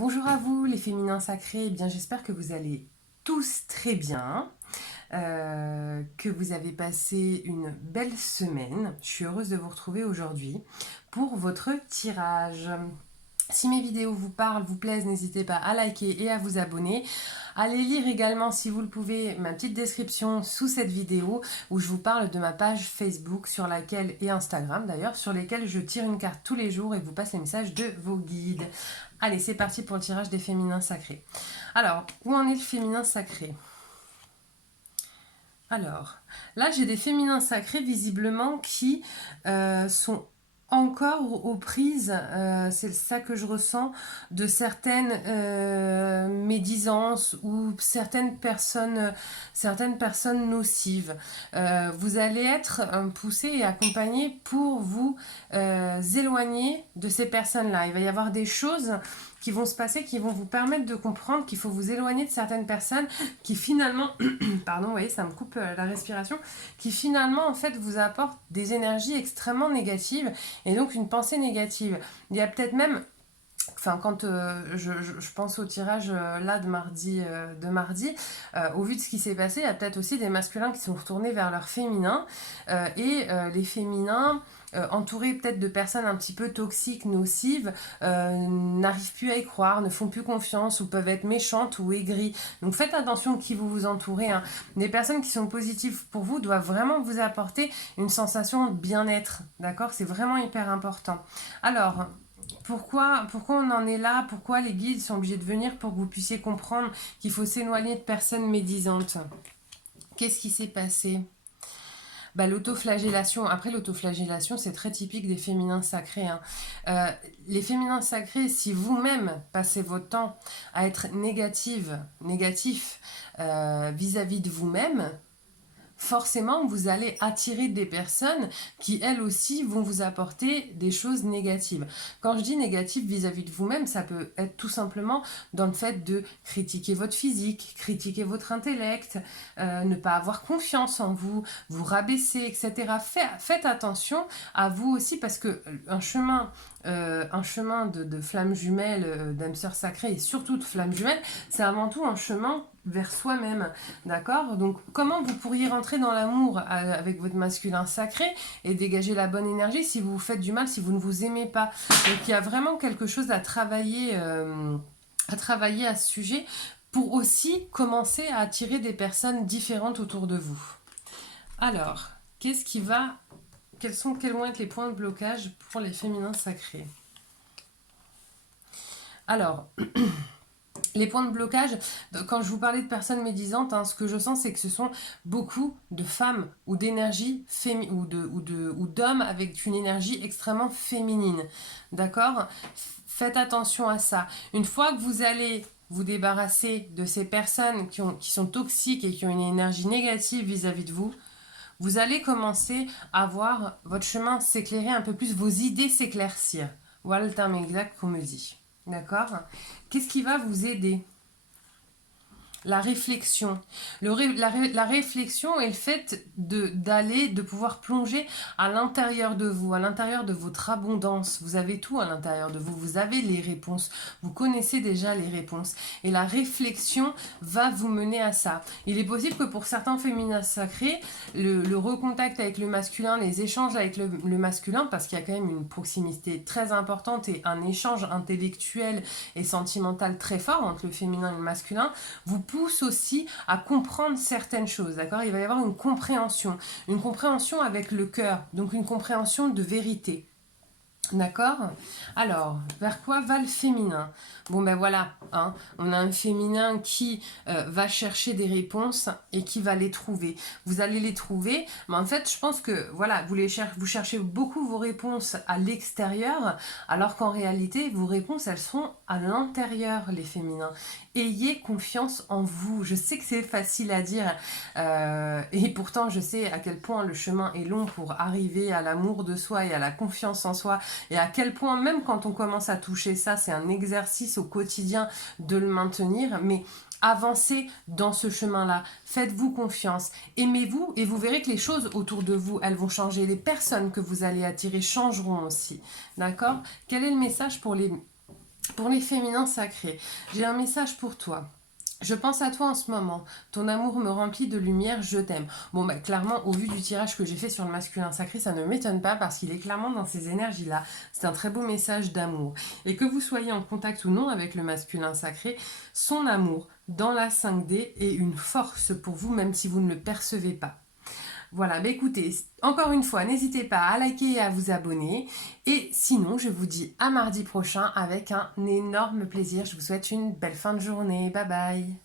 Bonjour à vous les féminins sacrés, eh bien j'espère que vous allez tous très bien, que vous avez passé une belle semaine. Je suis heureuse de vous retrouver aujourd'hui pour votre tirage. Si mes vidéos vous parlent, vous plaisent, n'hésitez pas à liker et à vous abonner. Allez lire également, si vous le pouvez, ma petite description sous cette vidéo où je vous parle de ma page Facebook sur laquelle, et Instagram d'ailleurs, sur lesquelles je tire une carte tous les jours et vous passe les messages de vos guides. Allez, c'est parti pour le tirage des féminins sacrés. Alors, où en est le féminin sacré? Alors, là j'ai des féminins sacrés visiblement qui sont encore aux prises, c'est ça que je ressens, de certaines médisances ou certaines personnes nocives. Vous allez être poussé et accompagné pour vous éloigner de ces personnes-là. Il va y avoir des choses qui vont se passer, qui vont vous permettre de comprendre qu'il faut vous éloigner de certaines personnes qui finalement, pardon, vous voyez, ça me coupe la respiration, qui finalement en fait vous apportent des énergies extrêmement négatives et donc une pensée négative. Il y a peut-être même, enfin quand je pense au tirage là de mardi, au vu de ce qui s'est passé, il y a peut-être aussi des masculins qui sont retournés vers leur féminin et les féminins entourés peut-être de personnes un petit peu toxiques, nocives, n'arrivent plus à y croire, ne font plus confiance ou peuvent être méchantes ou aigries. Donc faites attention qui vous entourez. Hein. Les personnes qui sont positives pour vous doivent vraiment vous apporter une sensation de bien-être. D'accord? C'est vraiment hyper important. Alors, pourquoi on en est là? Pourquoi les guides sont obligés de venir pour que vous puissiez comprendre qu'il faut s'éloigner de personnes médisantes? Qu'est-ce qui s'est passé? Bah, l'autoflagellation. Après, l'autoflagellation, c'est très typique des féminins sacrés. Hein. Les féminins sacrés, si vous-même passez votre temps à être négatif vis-à-vis de vous-même, forcément, vous allez attirer des personnes qui, elles aussi, vont vous apporter des choses négatives. Quand je dis négatif vis-à-vis de vous-même, ça peut être tout simplement dans le fait de critiquer votre physique, critiquer votre intellect, ne pas avoir confiance en vous, vous rabaisser, etc. Faites attention à vous aussi parce que un chemin de flamme jumelle, d'âme sœur sacrée et surtout de flamme jumelle, c'est avant tout un chemin vers soi-même, d'accord? Donc comment vous pourriez rentrer dans l'amour avec votre masculin sacré et dégager la bonne énergie si vous vous faites du mal, si vous ne vous aimez pas? Donc il y a vraiment quelque chose à travailler à ce sujet pour aussi commencer à attirer des personnes différentes autour de vous. Alors, quels vont être les points de blocage pour les féminins sacrés? Alors, les points de blocage, quand je vous parlais de personnes médisantes, hein, ce que je sens, c'est que ce sont beaucoup de femmes ou d'énergie ou d'hommes avec une énergie extrêmement féminine. D'accord? Faites attention à ça. Une fois que vous allez vous débarrasser de ces personnes qui sont toxiques et qui ont une énergie négative vis-à-vis de vous, vous allez commencer à voir votre chemin s'éclairer un peu plus, vos idées s'éclaircir. Voilà le terme exact qu'on me dit. D'accord? Qu'est-ce qui va vous aider? La réflexion. La réflexion est le fait de pouvoir plonger à l'intérieur de vous, à l'intérieur de votre abondance. Vous avez tout à l'intérieur de vous, vous avez les réponses, vous connaissez déjà les réponses. Et la réflexion va vous mener à ça. Il est possible que pour certains féminins sacrés, le recontact avec le masculin, les échanges avec le masculin, parce qu'il y a quand même une proximité très importante et un échange intellectuel et sentimental très fort entre le féminin et le masculin, vous pousse aussi à comprendre certaines choses, d'accord? Il va y avoir une compréhension avec le cœur, donc une compréhension de vérité. D'accord? Alors, vers quoi va le féminin? Bon ben voilà, hein, on a un féminin qui va chercher des réponses et qui va les trouver. Vous allez les trouver, mais en fait, je pense que voilà, vous cherchez beaucoup vos réponses à l'extérieur, alors qu'en réalité, vos réponses, elles sont à l'intérieur, les féminins. Ayez confiance en vous. Je sais que c'est facile à dire, et pourtant, je sais à quel point le chemin est long pour arriver à l'amour de soi et à la confiance en soi. Et à quel point, même quand on commence à toucher ça, c'est un exercice au quotidien de le maintenir. Mais avancez dans ce chemin-là. Faites-vous confiance. Aimez-vous et vous verrez que les choses autour de vous, elles vont changer. Les personnes que vous allez attirer changeront aussi. D'accord? Quel est le message pour les Pour les féminins sacrés, j'ai un message pour toi. Je pense à toi en ce moment. Ton amour me remplit de lumière, je t'aime. Bon, bah, clairement, au vu du tirage que j'ai fait sur le masculin sacré, ça ne m'étonne pas parce qu'il est clairement dans ces énergies-là. C'est un très beau message d'amour. Et que vous soyez en contact ou non avec le masculin sacré, son amour dans la 5D est une force pour vous, même si vous ne le percevez pas. Voilà, bah écoutez, encore une fois, n'hésitez pas à liker et à vous abonner. Et sinon, je vous dis à mardi prochain avec un énorme plaisir. Je vous souhaite une belle fin de journée. Bye bye.